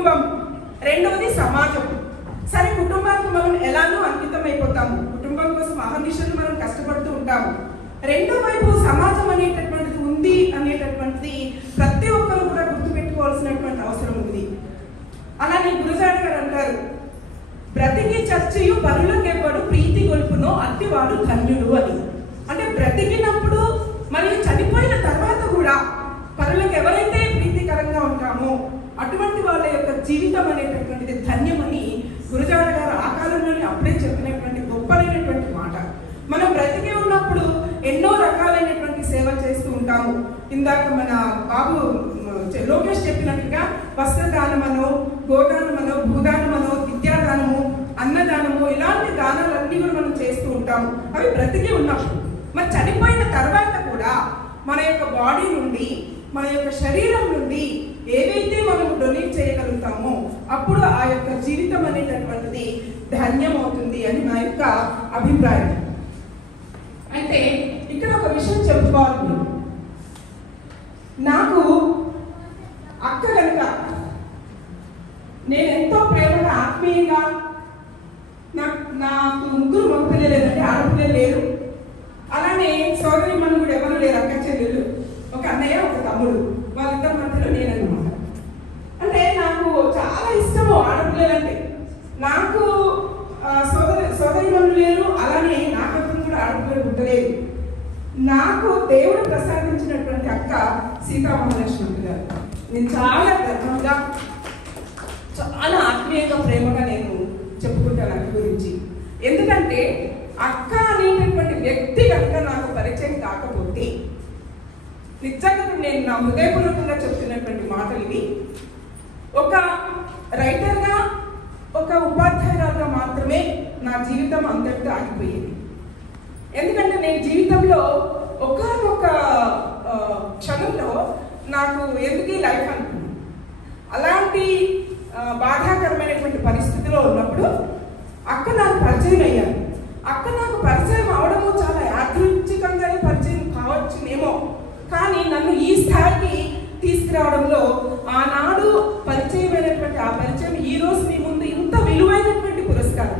కుటుంబం, రెండవది సమాజం. సరే, కుటుంబానికి మనం ఎలానో అంకితం అయిపోతాము, కుటుంబం కోసం అహర్నిశలు మనం కష్టపడుతూ ఉంటాము. రెండో వైపు సమాజం అనేటటువంటిది ఉంది అనేటటువంటిది ప్రతి ఒక్కరు కూడా గుర్తుపెట్టుకోవాల్సినటువంటి అవసరం ఉంది. అలానే గురజాడ గారు అంటారు, బ్రతికి చర్చయు పరులకెవ్వడు ప్రీతి గొలుపునో అట్టివాడు ధన్యుడు అని. అంటే బ్రతికినప్పుడు మరియు చనిపోయిన తర్వాత కూడా పరులకు ఎవరైతే ప్రీతికరంగా ఉంటామో అటువంటి వాళ్ళ యొక్క జీవితం అనేటటువంటిది ధన్యమని గురజాడ గారు ఆ కాలంలోనే అప్పుడే చెప్పినటువంటి గొప్పనైనటువంటి మాట. మనం బ్రతికి ఉన్నప్పుడు ఎన్నో రకాలైనటువంటి సేవలు చేస్తూ ఉంటాము. ఇందాక మన బాబు లోకేష్ చెప్పినట్టుగా వస్త్రదానమనో, గోదానమనో, భూదానమనో, విద్యాదానము, అన్నదానము, ఇలాంటి దానాలన్నీ కూడా మనం చేస్తూ ఉంటాము. అవి బ్రతికి ఉన్నప్పుడు. మరి చనిపోయిన తర్వాత కూడా మన యొక్క బాడీ నుండి, మన యొక్క శరీరం నుండి ఏవైతే మనం డొనేట్ చేయగలుగుతామో అప్పుడు ఆ యొక్క జీవితం అనేటటువంటిది ధన్యమవుతుంది అని నా యొక్క అభిప్రాయం. అయితే ఇక్కడ ఒక విషయం చెప్పుకోవాలి. నాకు అక్క కనుక నేను ఎంతో ప్రేమగా ఆత్మీయంగా, నాకు ముగ్గురు మగపిల్లలు లేదంటే ఆడపిల్లలు లేరు. అలానే సోదరి మనం కూడా ఎవరు లేరు, అక్క చెల్లెలు, ఒక అన్నయ్య ఒక తమ్ముడు, వాళ్ళిద్దరి మధ్యలో నేనన్నమాట. అంటే నాకు చాలా ఇష్టము ఆడపిల్లలంటే. నాకు సోదరి మనులు లేరు, అలానే నాకెప్పుడు కూడా ఆడపిల్లలు పుట్టలేదు. నాకు దేవుడు ప్రసాదించినటువంటి అక్క సీతామహాలక్ష్మి గారు. నేను చాలా గర్వంగా, చాలా ఆత్మీయంగా, ప్రేమగా నేను చెప్పుకుంటాను అక్క గురించి. ఎందుకంటే అక్క అనేటటువంటి వ్యక్తి కనుక నాకు పరిచయం కాకపోతే, నిజంగా నేను నా హృదయపూర్వకంగా చెప్తున్నటువంటి మాటలు ఇవి, ఒక రైటర్గా, ఒక ఉపాధ్యాయురాలుగా మాత్రమే నా జీవితం అందరితో ఆగిపోయేది. ఎందుకంటే నేను జీవితంలో ఒకానొక క్షణంలో నాకు ఎందుకు లైఫ్ అనుకున్నాను. అలాంటి బాధాకరమైనటువంటి పరిస్థితిలో ఉన్నప్పుడు అక్క నాకు పరిచయం అయ్యాను. అక్క నాకు పరిచయం అవడము చాలా యాదృచ్ఛికంగానే పరిచయం కావచ్చునేమో, కానీ నన్ను ఈ స్థాయికి తీసుకురావడంలో ఆనాడు పరిచయమైనటువంటి ఆ పరిచయం ఈ రోజు మీ ముందు ఇంత విలువైనటువంటి పురస్కారం.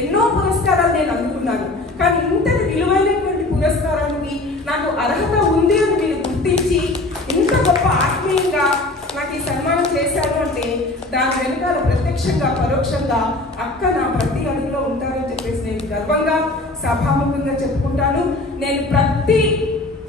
ఎన్నో పురస్కారాలు నేను అందుకున్నాను, కానీ ఇంతటి విలువైనటువంటి పురస్కారానికి నాకు అర్హత ఉంది అని మీరు గుర్తించి ఇంత గొప్ప ఆత్మీయంగా నాకు ఈ సన్మానం చేశారు అంటే దాని వెనుకాల ప్రత్యక్షంగా పరోక్షంగా అక్క నా ప్రతి అడుగులో ఉంటారని చెప్పేసి నేను గర్వంగా సభాముఖంగా చెప్పుకుంటాను. నేను ప్రతి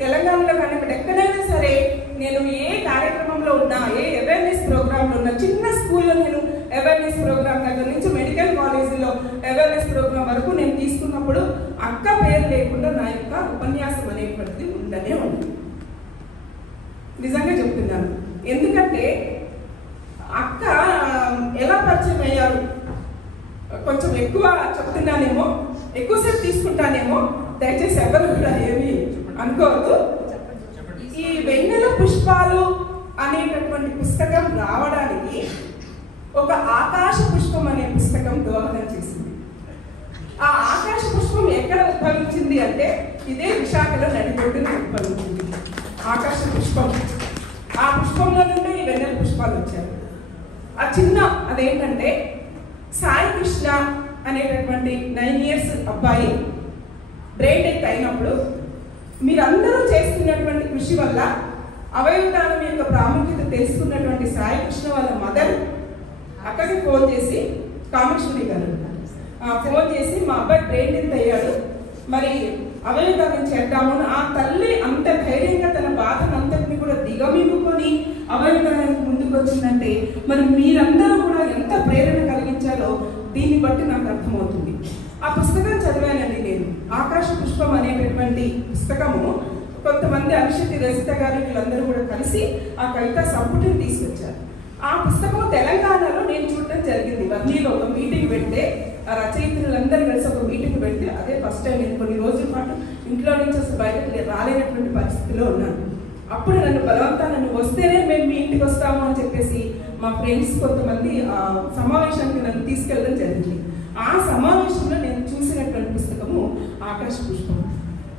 తెలంగాణలో కానీ ఎక్కడైనా సరే నేను ఏ కార్యక్రమంలో ఉన్నా, ఏ అవేర్నెస్ ప్రోగ్రాంలో ఉన్నా, చిన్న స్కూల్లో నేను అవేర్నెస్ ప్రోగ్రామ్ దగ్గర నుంచి మెడికల్ కాలేజీలో అవేర్నెస్ ప్రోగ్రామ్ వరకు నేను తీసుకున్నప్పుడు అక్క పేరు లేకుండా నా యొక్క ఉపన్యాసం అనేటువంటిది ఉండనే ఉంది. నిజంగా చెప్తున్నాను. ఎందుకంటే అక్క ఎలా పరిచయం అయ్యారు, కొంచెం ఎక్కువ చెప్తున్నానేమో, ఎక్కువసేపు తీసుకుంటానేమో, దయచేసి ఎవరు కూడా ఏమి అనుకోవద్దు. ఈ వెన్నెల పుష్పాలు అనేటటువంటి పుస్తకం రావడానికి ఒక ఆకాశ పుష్పం అనే పుస్తకం దోహదం చేసింది. ఆ ఆకాశ పుష్పం ఎక్కడ ఉద్భవించింది అంటే ఇదే విశాఖలో నడిబొడ్డున ఉద్భవించింది ఆకాశ పుష్పం. ఆ పుష్పంలో నుండి ఈ వెన్నెల పుష్పాలు వచ్చారు. ఆ చిన్న అదేంటంటే సాయి కృష్ణ అనేటటువంటి 9 years అబ్బాయి బ్రెయిన్ డెత్ అయినప్పుడు మీరందరూ చేస్తున్నటువంటి కృషి వల్ల అవయవదానం యొక్క ప్రాముఖ్యత తెలుసుకున్నటువంటి సాయి కృష్ణ వాళ్ళ మదర్ అక్కడికి ఫోన్ చేసి, కామేశ్వరి గారు ఫోన్ చేసి, మా అబ్బాయి బ్రెయిన్ డెత్ అయ్యాడు, మరి అవయవదానం చేద్దాము. ఆ తల్లి అంత ధైర్యంగా తన బాధను అంతటిని కూడా దిగమింగుకొని అవయవదానానికి ముందుకు వచ్చిందంటే మరి మీరందరూ కూడా ఎంత ప్రేరణ కలిగించాలో దీన్ని బట్టి నాకు అర్థమవుతుంది. ఆ పుస్తకం చదివానండి నేను. ఆకాశ పుష్పం అనేటటువంటి పుస్తకము కొంతమంది అనిషితి రసిత గారు వీళ్ళందరూ కూడా కలిసి ఆ కవిత సంపుటిని తీసుకొచ్చారు. ఆ పుస్తకం తెలంగాణలో నేను చూడటం జరిగింది. వర్ణిలో ఒక మీటింగ్ పెడితే ఆ రచయితలందరూ కలిసి ఒక మీటింగ్ పెడితే అదే ఫస్ట్ టైం నేను కొన్ని రోజుల పాటు ఇంట్లో నుంచి అసలు బయటకు రాలేనటువంటి పరిస్థితిలో ఉన్నాను. అప్పుడు నన్ను బలవంతాన్ని వస్తేనే మేము మీ ఇంటికి వస్తాము అని చెప్పేసి మా ఫ్రెండ్స్ కొంతమంది ఆ సమావేశానికి నన్ను తీసుకెళ్ళడం జరిగింది. ఆ సమావేశంలో నేను చూసినటువంటి పుస్తకము ఆకాశ పుష్పం.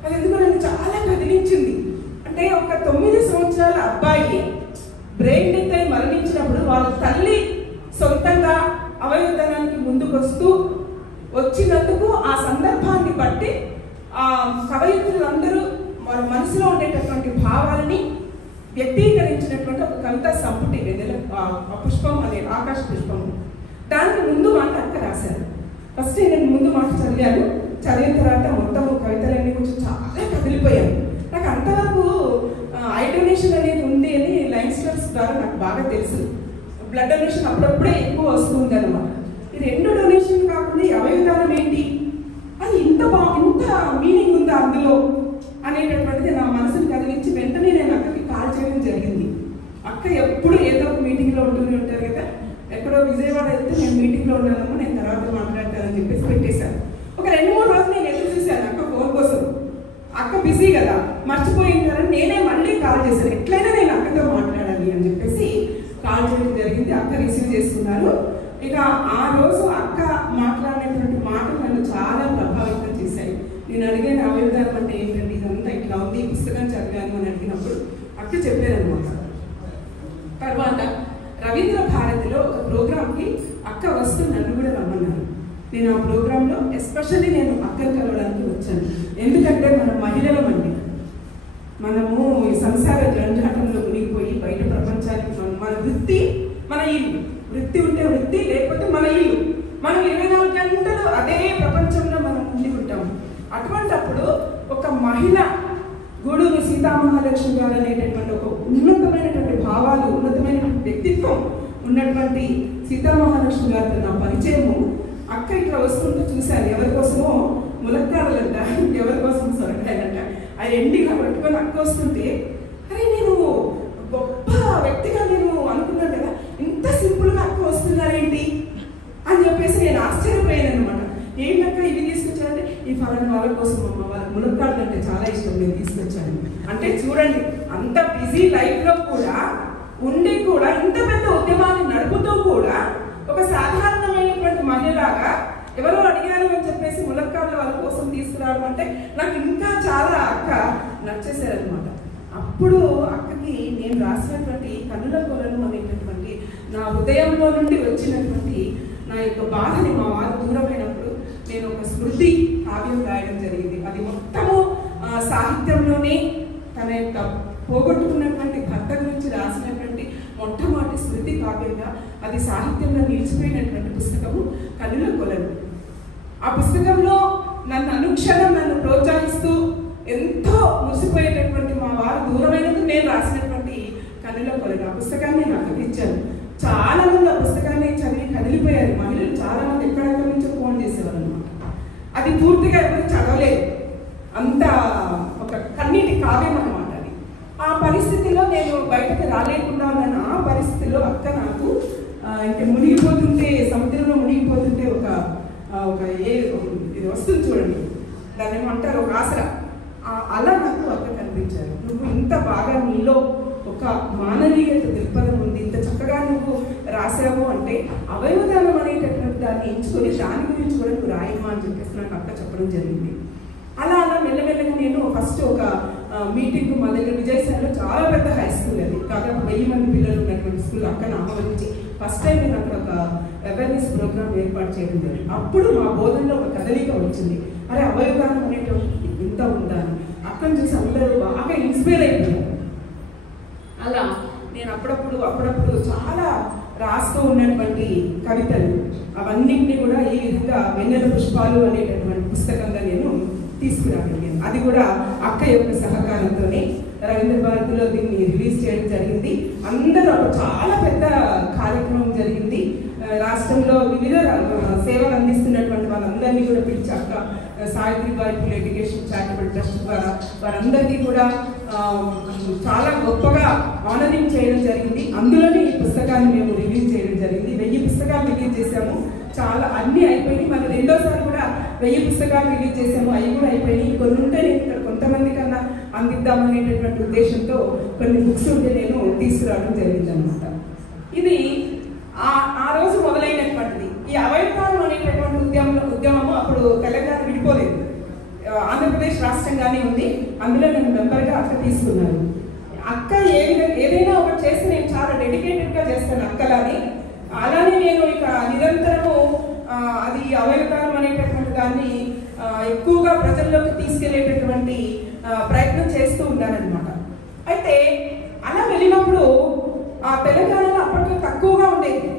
అది ఎందుకు నన్ను చాలా కదిలించింది. అంటే ఒక 9 సంవత్సరాల అబ్బాయి బ్రెయిన్ డెత్ అయి మరణించినప్పుడు వాళ్ళ తల్లి ముందుకొస్తూ వచ్చినందుకు ఆ సందర్భాన్ని బట్టి ఆ కవయిత్రులందరూ మన మనసులో ఉండేటటువంటి భావాలని వ్యక్తీకరించినటువంటి ఒక కవితా సంపుటి పుష్పం అనే ఆకాశ పుష్పం. దానికి ముందు మాట అక్క రాశారు. ఫస్ట్ నేను ముందు మాట చదివాను. చదివిన తర్వాత మొత్తం కవితలన్నీ కొంచెం చాలా కదిలిపోయాను. నాకు అంతవరకు ఐ డొనేషన్ అనేది ఉంది అని లైన్స్ క్లబ్స్ ద్వారా నాకు బాగా తెలుసు. బ్లడ్ డొనేషన్ అప్పుడప్పుడే ఎక్కువ వస్తుంది అనమాట. ఈ 2 డొనేషన్ కాకుండా అవయవదానం ఏంటి అది ఇంత మీనింగ్ ఉందా అందులో అనేటటువంటిది నా మనసును కదిలించి వెంటనే నేను అక్కకి కాల్ చేయడం జరిగింది. అక్క ఎప్పుడు ఏదో ఒక మీటింగ్లో ఉంటూనే ఉంటారు కదా, ఎక్కడో విజయవాడ వెళ్తే నేను మీటింగ్లో ఉన్నానమ్మా, నేను తర్వాత మాట్లాడతానని చెప్పేసి పెట్టేశాను. ఒక 2-3 రోజులు నేను ఎదురు చూశాను అక్క ఫోన్ కోసం. అక్క బిజీ కదా, మర్చిపోయింటారని నేనే మళ్ళీ కాల్ చేశాను. ఎట్లయినా నేను అక్కతో మాట్లాడాలి అని చెప్పేసి కాల్ చేయడం జరిగింది. అక్క రిసీవ్ చేసుకున్నారు. ఇక ఆ రోజు అక్క మాట్లాడినటువంటి మాటలు నన్ను చాలా ప్రభావితం చేశాయి. నేను అడిగిన అవయవదానం అంటే ఏంటంటే ఇదంతా ఇట్లా ఉంది, ఈ పుస్తకం చదివాను అని అడిగినప్పుడు అక్క చెప్పారనమాట. తర్వాత రవీంద్ర భారతిలో ఒక ప్రోగ్రామ్కి అక్క వస్తూ నన్ను కూడా రమ్మన్నారు. నేను ఆ ప్రోగ్రాంలో ఎస్పెషల్లీ నేను అక్కను కలవడానికి వచ్చాను. ఎందుకంటే మన మహిళలమండి, మనము ఈ సంసార జంజాటంలో మునిగిపోయి బయట ప్రపంచానికి మన వృత్తి, మన ఇల్లు. వృత్తి ఉంటే వృత్తి, లేకపోతే మన ఇల్లు. మనం 24 గంటలు అదే ప్రపంచంలో మనం ఉండి ఉంటాము. అటువంటప్పుడు ఒక మహిళ గూడూరు సీతామహాలక్ష్మి గారు అనేటటువంటి ఒక ఉన్నతమైనటువంటి భావాలు, ఉన్నతమైనటువంటి వ్యక్తిత్వం ఉన్నటువంటి సీతామహాలక్ష్మి గారితో నా పరిచయము. అక్క ఇట్లా వస్తుంటే చూశాను. ఎవరి కోసమో ములక్కాడలంట, ఎవరి కోసం సొరకాయలంట. ఆ ఎండిగా పట్టుకొని అక్క వస్తుంటే అరే నేను గొప్ప వ్యక్తిగా నేను అనుకున్నాను కదా, ఇంత సింపుల్గా అక్క వస్తున్నారేంటి అని చెప్పేసి నేను ఆశ్చర్యపోయాను అనమాట. ఏంటక్క ఇవి తీసుకొచ్చారంటే ఈ ఫలానా వాళ్ళ కోసం అమ్మ, వాళ్ళ ములక్కాడలు అంటే చాలా ఇష్టం, నేను తీసుకొచ్చాను. అంటే చూడండి, అంత బిజీ లైఫ్లో కూడా ఉండి కూడా ఇంత పెద్ద ఉద్యమాన్ని నడుపుతూ కూడా ఒక సాధారణమైనటువంటి మహిళలాగా ఎవరో అడిగారు అని చెప్పేసి ములక్కాడలు వాళ్ళ కోసం తీసుకురావడం అంటే నాకు ఇంకా చాలా అక్క నచ్చేసారనమాట. అప్పుడు అక్కకి నేను రాసినటువంటి కన్నుల కొలను అనేటటువంటి నా హృదయంలో నుండి వచ్చినటువంటి నా యొక్క బాధని మా వారు దూరమైనప్పుడు నేను ఒక స్మృతి కావ్యం రాయడం జరిగింది. అది మొత్తము సాహిత్యంలోనే తన యొక్క పోగొట్టుకున్నటువంటి భర్త గురించి రాసినటువంటి మొట్టమొదటి స్మృతి కావ్యంగా అది సాహిత్యంలో నిలిచిపోయినటువంటి పుస్తకము కన్నుల కొలను. ఆ పుస్తకంలో నన్ను అనుక్షణం నన్ను ప్రోత్సహిస్తూ ఎంతో మురిసిపోయేటటువంటి మా వారు దూరమైనందుకు నేను రాసినటువంటి కన్నుల కొలను. ఆ పుస్తకాన్ని నాకు ఇచ్చాను. చాలా మంది ఆ పుస్తకాన్ని చదివి కదిలిపోయారు. మహిళలు చాలా మంది ఎక్కడెక్కడి నుంచో ఫోన్ చేసేవారు అనమాట. అది పూర్తిగా ఎవరు చదవలేదు, అంత ఒక కన్నీటి కావ్యం అన్నమాట అది. ఆ పరిస్థితిలో నేను బయటకు రాలేకుండా ఉన్నాను. ఆ పరిస్థితిలో అక్క నాకు ఇంకా మునిగిపోతుంటే, సముద్రంలో మునిగిపోతుంటే ఒక ఇది వస్తుంది చూడండి, దాన్ని ఏమంటారు, ఒక ఆసరా. అలా నాకు అక్క కనిపించారు. నువ్వు ఇంత బాగా నీలో ఒక మానవీయత దృక్పథం ఉంది, ఇంత చక్కగా నువ్వు రాసావు అంటే అవయవదానం అనేటటువంటి దాన్ని ఎంచుకొని దాని గురించి కూడా నువ్వు రాయమా అని చెప్పేసి నాకు అక్క చెప్పడం జరిగింది. అలా మెల్లమెల్లగా నేను ఫస్ట్ ఒక మీటింగ్ మా దగ్గర విజయసాయిలో చాలా పెద్ద హై స్కూల్, అది దాదాపు 1000 మంది పిల్లలు ఉన్నటువంటి స్కూల్. అక్కను ఆహ్వానించి ఫస్ట్ టైం నేను అక్కడ ఒక అవేర్నెస్ ప్రోగ్రామ్ ఏర్పాటు చేయడం జరిగింది. అప్పుడు మా బోధనలో ఒక కదలిక వచ్చింది. అరే అవయవదానం అనేటువంటి ఇంత ఉందా, అక్కని చూసి అందరూ బాగా ఇన్స్పైర్ అయిపోయారు. అలా నేను అప్పుడప్పుడు చాలా రాస్తూ ఉన్నటువంటి కవితలు అవన్నింటినీ కూడా ఈ విధంగా వెన్నెల పుష్పాలు అనేటటువంటి పుస్తకంగా నేను తీసుకురాగలిగాను. అది కూడా అక్క యొక్క సహకారంతోనే రవీంద్ర భారతిలో దీన్ని రిలీజ్ చేయడం జరిగింది. అందరూ చాలా పెద్ద కార్యక్రమం జరిగింది. రాష్ట్రంలో వివిధ సేవలు అందిస్తున్నటువంటి వాళ్ళందరినీ కూడా పిలిచి అక్క Savitribai Phule education charitable trust ద్వారా వారందరికీ కూడా చాలా గొప్పగా ఆనరింగ్ చేయడం జరిగింది. అందులోనే ఈ పుస్తకాన్ని మేము రిలీజ్ చేయడం జరిగింది. 1000 పుస్తకాలు రిలీజ్ చేశాము. చాలా అన్నీ అయిపోయినాయి. మళ్ళీ రెండోసారి కూడా 1000 పుస్తకాలు రిలీజ్ చేశాము. అవి కూడా అయిపోయినాయి. కొన్ని ఉంటే నేను ఇక్కడ కొంతమంది కన్నా అందిద్దామనేటటువంటి ఉద్దేశంతో కొన్ని బుక్స్ ఉంటే నేను తీసుకురావడం జరిగింది అనమాట. ఇది ఆ రోజు మొదలైనటువంటిది. ఈ అవయవదానం అనేటటువంటి ఉద్యమము అప్పుడు తెలంగాణ విడిపోలేదు, ఆంధ్రప్రదేశ్ రాష్ట్రంగానే ఉంది. అందులో నేను మెంబర్గా అక్క తీసుకున్నాను. అక్క ఏదైనా ఒకటి చేస్తే నేను చాలా డెడికేటెడ్గా చేస్తాను అక్కలాని. అలానే నేను ఇక నిరంతరము ఈ అవయవదానం అనేటటువంటి దాన్ని ఎక్కువగా ప్రజల్లోకి తీసుకెళ్లేటటువంటి ప్రయత్నం చేస్తూ ఉన్నారనమాట. అయితే అలా వెళ్ళినప్పుడు తెలంగాణలో అప్పట్లో తక్కువగా ఉండేది.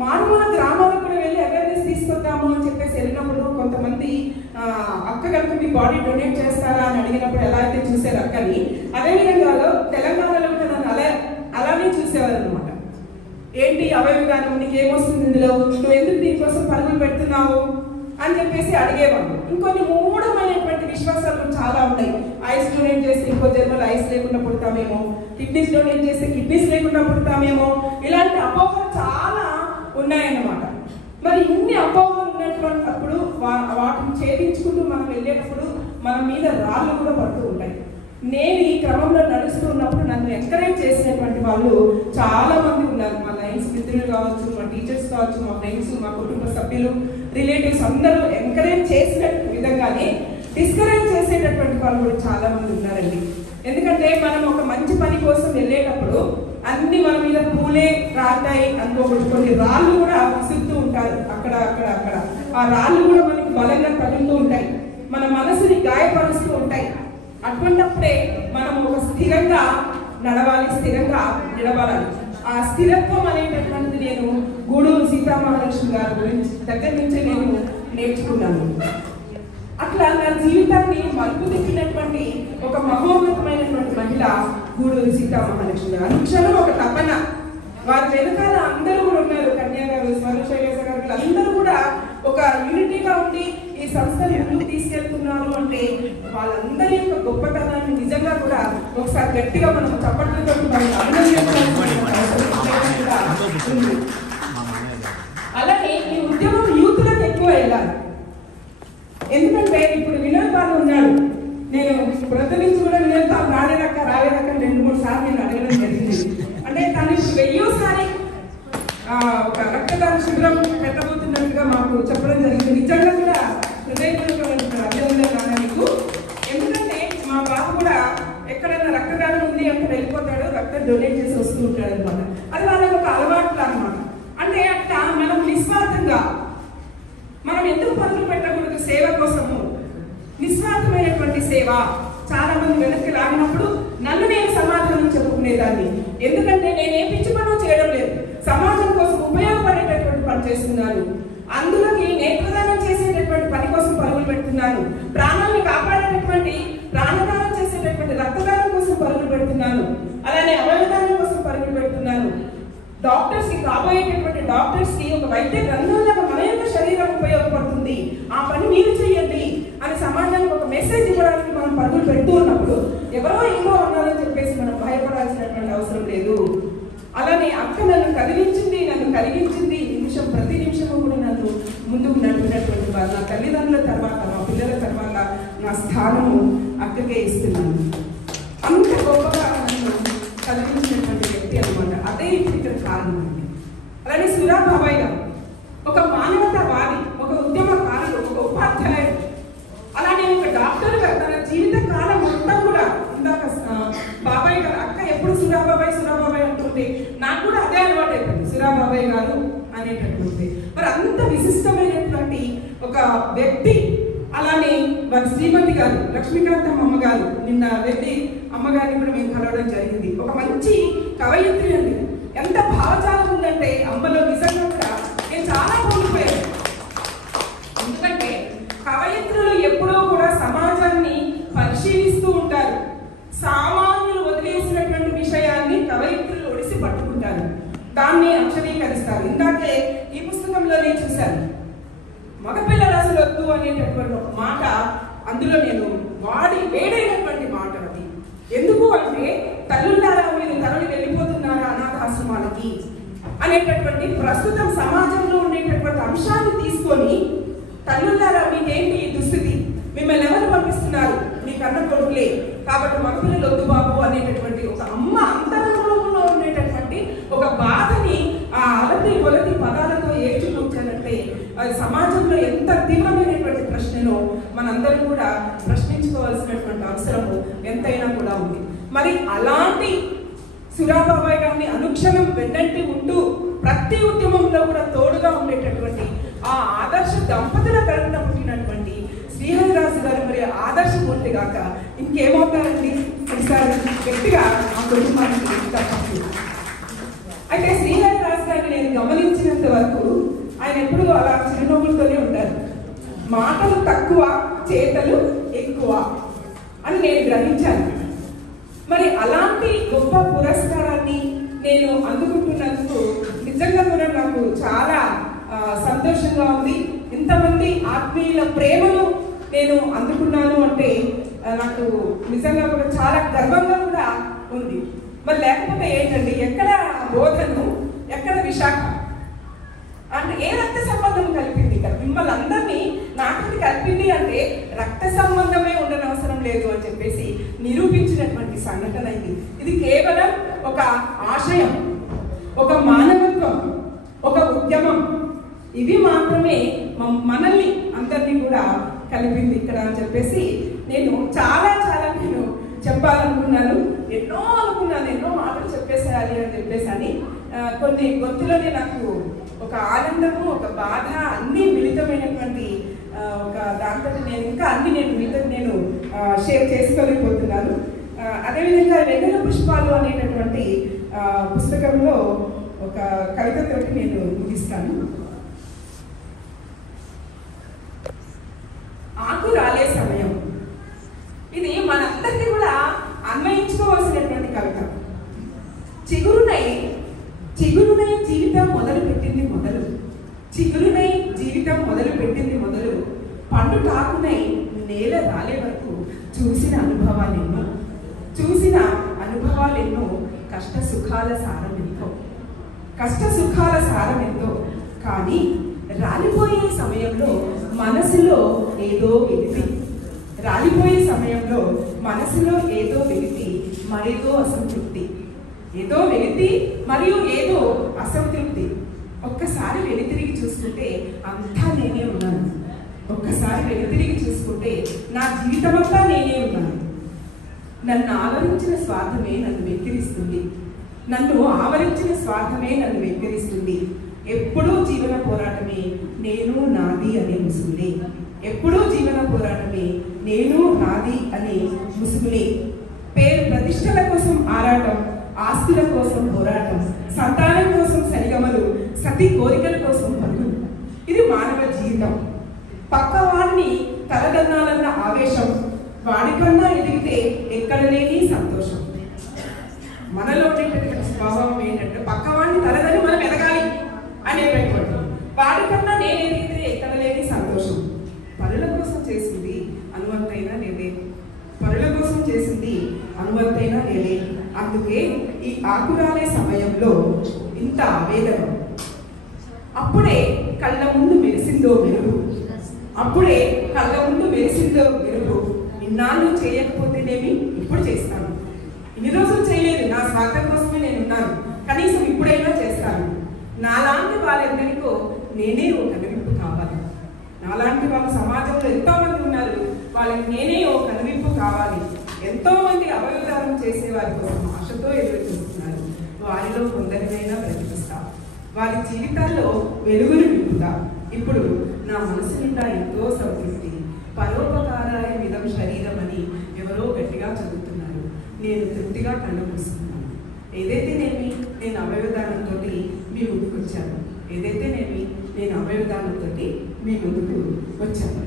మారుమూల గ్రామాలకు కూడా వెళ్ళి అవేర్నెస్ తీసుకొద్దాము అని చెప్పేసి వెళ్ళినప్పుడు కొంతమంది అక్క కనుక మీ బాడీ డొనేట్ చేస్తారా అని అడిగినప్పుడు ఎలా అయితే చూసారు అక్కని, అదేవిధంగా తెలంగాణలో కూడా నన్ను అలానే చూసేవారు అనమాట. ఏంటి అవయవదానం, నీకు ఏమొస్తుంది ఇందులో, నువ్వు ఎందుకు దీనికోసం పరుగులు పెడుతున్నావు అని చెప్పేసి అడిగేవాళ్ళు. ఇంకొన్ని మూఢమైనటువంటి విశ్వాసాలు చాలా ఉన్నాయి. ఐస్ డొనేట్ చేస్తే ఇంకో జన్మలో ఐస్ లేకుండా పుడతామేమో, కిడ్నీస్ డొనేట్ చేస్తే కిడ్నీస్ లేకుండా పుడతామేమో, ఇలాంటి అపోహలు చాలా ఉన్నాయన్నమాట. మరి ఇన్ని అపోహలు ఉన్నటువంటిప్పుడు వాటిని ఛేదించుకుంటూ మనం వెళ్ళేటప్పుడు మన మీద రాళ్ళు కూడా పడుతూ ఉంటాయి. నేను ఈ క్రమంలో నడుస్తూ ఉన్నప్పుడు నన్ను ఎంకరేజ్ చేసినటువంటి వాళ్ళు చాలా మంది ఉన్నారు. మా లైన్స్ మిత్రులు కావచ్చు, మా టీచర్స్ కావచ్చు, మా ఫ్రెండ్స్, మా కుటుంబ సభ్యులు, రిలేటివ్స్ అందరూ ఎంకరేజ్ చేసిన విధంగానే డిస్కరేజ్ చేసేటటువంటి వాళ్ళు కూడా చాలా మంది ఉన్నారండి. ఎందుకంటే మనం ఒక మంచి పని కోసం వెళ్ళేటప్పుడు అన్ని మన మీద పూలే రాతాయి అనుకోకూడదు. కొన్ని రాళ్ళు కూడా విసురుతూ ఉంటారు అక్కడ అక్కడ అక్కడ. ఆ రాళ్ళు కూడా మనకి బలంగా తగులుతూ ఉంటాయి, మన మనసుని గాయపరుస్తూ ఉంటాయి. అటువంటిప్పుడే మనం ఒక స్థిరంగా నడవాలి, స్థిరంగా నిలబడాలి. ఆ స్థిరత్వం అనేటటువంటిది నేను గూడూరు సీతామహాలక్ష్మి గారి గురించి దగ్గర నుంచి నేను నేర్చుకున్నాను. అట్లా నా జీవితాన్ని మలుపు తిప్పినటువంటి ఒక మహోన్నతమైనటువంటి మహిళ గూడూరు సీతామహాలక్ష్మి గారు. అనుక్షణం ఒక తపన, వారి వెనుకాల అందరూ కూడా ఉన్నారు. కన్యా గారు, స్వరశైలేశ గారు, వీళ్ళందరూ కూడా ఒక యూనిటీగా ఉండి ఈ సంస్థని ముందుకు తీసుకెళ్తున్నారు అంటే వాళ్ళందరి యొక్క గొప్పతనాన్ని నిజంగా కూడా ఒకసారి గట్టిగా మనం చప్పట్లతో అలానే ఈ ఉద్యమం యూత్లకు ఎక్కువ వెళ్ళాలి. ఎందుకంటే ఇప్పుడు వినోద్ బాబు ఉన్నాడు. నేను ప్రతి నుంచి కూడా వినోద్ బాబు రాలేదక్క 2-3 సార్లు నేను అడగడం జరిగింది. అంటే తను ఇప్పుడు 1000సారి ఒక రక్తదాన శిబిరం పెట్టబోతున్నట్టుగా మాకు చెప్పడం జరిగింది. నిజంగా కూడా హృదయపూర్వకమైన అభినందనలు మీకు. ఎందుకంటే మా బాబు కూడా ఎక్కడైనా రక్తదానం ఉంది అంటే వెళ్ళిపోతాడు, రక్తం డొనేట్ చేసి వస్తూ ఉంటాడు అనమాట. అది వాళ్ళకి ఒక అలవాట్లు అనమాట. అంటే అట్లా మనం నిస్వార్థంగా మనం ఎందుకు పనులు పెట్టకూడదు? సేవ కోసము నిస్వార్థమైనటువంటి సేవ. చాలా మంది వెనక్కి లాగినప్పుడు నన్ను నేను సమాధానం చెప్పుకునేదాన్ని. ఎందుకంటే నేను ఏ పిచ్చి పనులు చేయడం లేదు, సమాజం కోసం ఉపయోగపడేటటువంటి పని చేస్తున్నాను. అందులోకి నేత్రదానం చేసేటటువంటి పని కోసం పరుగులు పెడుతున్నాను. ప్రాణాలను కాపాడేటటువంటి ప్రాణదానం చేసేటటువంటి రక్తదానం కోసం పరుగులు పెడుతున్నాను. అలానే అవయవదానం కోసం పరుగులు పెడుతున్నాను. డాక్టర్స్ కి, కాబోయేటటువంటి డాక్టర్స్ కి ఒక వైద్య గ్రంథంలాగా మన యొక్క శరీరం ఉపయోగపడుతుంది, ఆ పని మీరు చేయండి అని సమాజానికి ఒక మెసేజ్ ఇవ్వడానికి మనం పరుగులు పెడుతూ ఉన్నప్పుడు ఎవరో ఏమో అన్నారని చెప్పేసి మనం భయపడాల్సినటువంటి అవసరం లేదు. అలానే అక్క నన్ను కదిలించింది, నన్ను కలిగించింది. నిమిషం ప్రతి నిమిషము కూడా నన్ను ముందుకు నడిపినటువంటి వారు. నా తల్లిదండ్రుల తర్వాత, మా పిల్లల తర్వాత నా స్థానము అక్కకే ఇస్తున్నాను. అంత గొప్పగా నన్ను కదిలించినటువంటి వ్యక్తి అనమాట. అదే ఇక్కడ కారణం అండి. అలానే సురాబాబాయ్ గారు ఒక మానవతావాది, ఒక ఉద్యమకారుడు, ఒక ఉపాధ్యాయుడు, అలానే ఒక డాక్టర్ గారు తన జీవిత కాలం మొత్తం కూడా. ఇందాక బాబాయ్ గారు అక్క ఎప్పుడు సురాబాబాయ్ అంటుంటే నాకు కూడా అదే అలవాటు అయిపోయింది, సురాబాబాయ్ గారు అనేటటువంటి. మరి అంత విశిష్టమైనటువంటి ఒక వ్యక్తి. అలానే వారి శ్రీమతి గారు లక్ష్మీకాంతం అమ్మగారు, నిన్న వెళ్ళి అమ్మగారిని కూడా మేము కలవడం జరిగింది. ఒక మంచి కవయిత్రి అండి. ఎంత భావజాలం ఉందంటే అమ్మలో నిజంగా కూడా నేను చాలా పొందిపోయాను. ఎందుకంటే కవయిత్రులు ఎప్పుడూ కూడా సమాజాన్ని పరిశీలిస్తూ ఉంటారు. సామాన్యులు వదిలేసినటువంటి విషయాన్ని కవయిత్రులు ఒడిసి పట్టుకుంటారు, దాన్ని అక్షరీకరిస్తారు. ఇందాకే ఈ పుస్తకంలో నేను చూశాను, మగపిల్లల అసలు వద్దు అనేటటువంటి ఒక మాట అందులో నేను వేడైనటువంటి మాట అది. ఎందుకు అంటే తల్లులారా మీరు తరలి వెళ్ళిపోతున్నారా అనాథాశ్రమాలకి అనేటటువంటి ప్రస్తుతం సమాజంలో ఉండేటటువంటి అంశాన్ని తీసుకొని, తల్లులారా మీకేంటి ఈ దుస్థితి, మిమ్మల్ని ఎవరు పంపిస్తున్నారు, మీ కన్న కొడుకులే కాబట్టి మగపిల్లలు వద్దు బాబు అనేటటువంటి ఒక అమ్మ అంతరంగంలో ఉండేటటువంటి ఒక బాధని ఆ అలతి పదాలతో ఏడ్చుకుంటానంటే అది సమాజంలో ఎంత తీవ్రమైనటువంటి ప్రశ్నలో మనందరం కూడా ప్రశ్నించుకోవాల్సినటువంటి అవసరము ఎంతైనా కూడా ఉంది. మరి అలాంటి సురాబాబాయ్ గారిని అనుక్షణం వెన్నంటి ఉంటూ ప్రతి ఉద్యమంలో కూడా తోడుగా ఉండేటటువంటి ఆ ఆదర్శ దంపతుల కడుపున పుట్టినటువంటి శ్రీహరిరాజు గారు మరి ఆదర్శమూర్తి కాక ఇంకేమవుతారండి? ఒకసారి గట్టిగా ఆ కుటుంబానికి తప్పదు. అయితే శ్రీహరిరాజు గారిని నేను గమనించినంత వరకు ఆయన ఎప్పుడు అలా చిరునవ్వులతోనే ఉంటారు. మాటలు తక్కువ, చేతలు ఎక్కువ అని నేను గ్రహించాను. మరి అలాంటి గొప్ప పురస్కారాన్ని నేను అందుకుంటున్నందుకు నిజంగా కూడా నాకు చాలా సంతోషంగా ఉంది. ఇంతమంది ఆత్మీయుల ప్రేమను నేను అందుకున్నాను అంటే నాకు నిజంగా కూడా చాలా గర్వంగా కూడా ఉంది. మరి లేకపోతే ఏంటండి, ఎక్కడ బోధను, ఎక్కడ విశాఖ అంటే ఏ రక్త సంబంధం కలిపింది ఇక్కడ? మిమ్మల్ని అందరినీ నాటికి కలిపింది అంటే రక్త సంబంధమే ఉండనవసరం లేదు అని చెప్పేసి నిరూపించినటువంటి సంఘటన ఇది. ఇది కేవలం ఒక ఆశయం, ఒక మానవత్వం, ఒక ఉద్యమం, ఇవి మాత్రమే మనల్ని అందరినీ కూడా కలిపింది ఇక్కడ అని చెప్పేసి నేను చాలా నేను చెప్పాలనుకున్నాను. ఎన్నో అనుకున్నాను, ఎన్నో మాటలు చెప్పేసేయాలి అని చెప్పేసి అని కొన్ని గొంతులోనే నాకు ఒక ఆనందము, ఒక బాధ అన్నీ మిళితమైనటువంటి ఒక దాంతో మీతో నేను షేర్ చేసుకోలేకపోతున్నాను. అదేవిధంగా వెన్నెల పుష్పాలు అనేటటువంటి పుస్తకంలో ఒక కవితతోటి నేను ముగిస్తాను. ఆకు రాలే సమయం, ఇది మనందరికీ కూడా అన్వయించుకోవాల్సినటువంటి కవిత. చిగురునై జీవితం మొదలు పెట్టింది మొదలు పండు టాకునై నేల రాలే వరకు చూసిన అనుభవాలెన్నో కష్ట సుఖాల సారం ఎంతో కానీ రాలిపోయే సమయంలో మనసులో ఏదో వెలితి మరేదో అసంతృప్తి. ఒక్కసారి వెనుతిరిగి చూసుకుంటే అంతా నేనే ఉన్నాను. ఒక్కసారి వెనుతిరిగి చూసుకుంటే నా జీవితం అంతా నేనే ఉన్నాను. నన్ను ఆవరించిన స్వార్థమే నన్ను వెక్కిరిస్తుంది. ఎప్పుడూ జీవన పోరాటమే నేను నాది అనే ముసుగులే. పేరు ప్రతిష్టల కోసం ఆరాటం, ఆస్తుల కోసం పోరాటం, సంతానం కోసం సరిగమలు, సతి కోరికల కోసం పనులు. ఇది మానవ జీవితం. పక్కవాడిని తలదన్నాలన్న ఆవేశం, వాడికన్నా ఎదిగితే ఎక్కడ లేని సంతోషం. మనలో ఉండేటటువంటి స్వభావం ఏంటంటే పక్కవాడిని తలదని మనం ఎదగాలి అనేటటువంటి, వాడికన్నా నేను ఎదిగితే ఎక్కడ లేని సంతోషం. పనుల కోసం చేసింది అనువంతైనా లేదే. అందుకే ఈ ఆకురాలే సమయంలో ఇంత ఆవేదన. అప్పుడే కళ్ళ ముందు మెరిసిందో వెలుగు. ఇన్నాళ్ళు చేయకపోతేనేమి, ఇప్పుడు చేస్తాను. ఇన్ని రోజులు చేయలేదు, నా స్వార్థం కోసమే నేను ఉన్నాను, కనీసం ఇప్పుడైనా చేస్తాను. నాలాంటి వారెందరికో నేనే ఒక కనువిప్పు కావాలి. నాలాంటి వాళ్ళ సమాజంలో ఎంతోమంది ఉన్నారు, వాళ్ళకి నేనే ఒక కనువిప్పు కావాలి. ఎంతో మంది అవయవదానం చేసే వారి కోసం ఆశతో ఎదురు చూస్తున్నారు. వారిలో కొందరినైనా బ్రతికిస్తా, వారి జీవితాల్లో వెలుగులు నింపుతా. ఇప్పుడు నా మనసు నిండా ఎంతో సంతృప్తి. పరోపకారాయ మిదం శరీరం అని ఎవరో గట్టిగా చదువుతున్నారు. నేను తృప్తిగా కళ్ళ మూస్తున్నాను. ఏదైతేనేమి నేను అవయవదానంతో మీ ముందుకు వచ్చాను.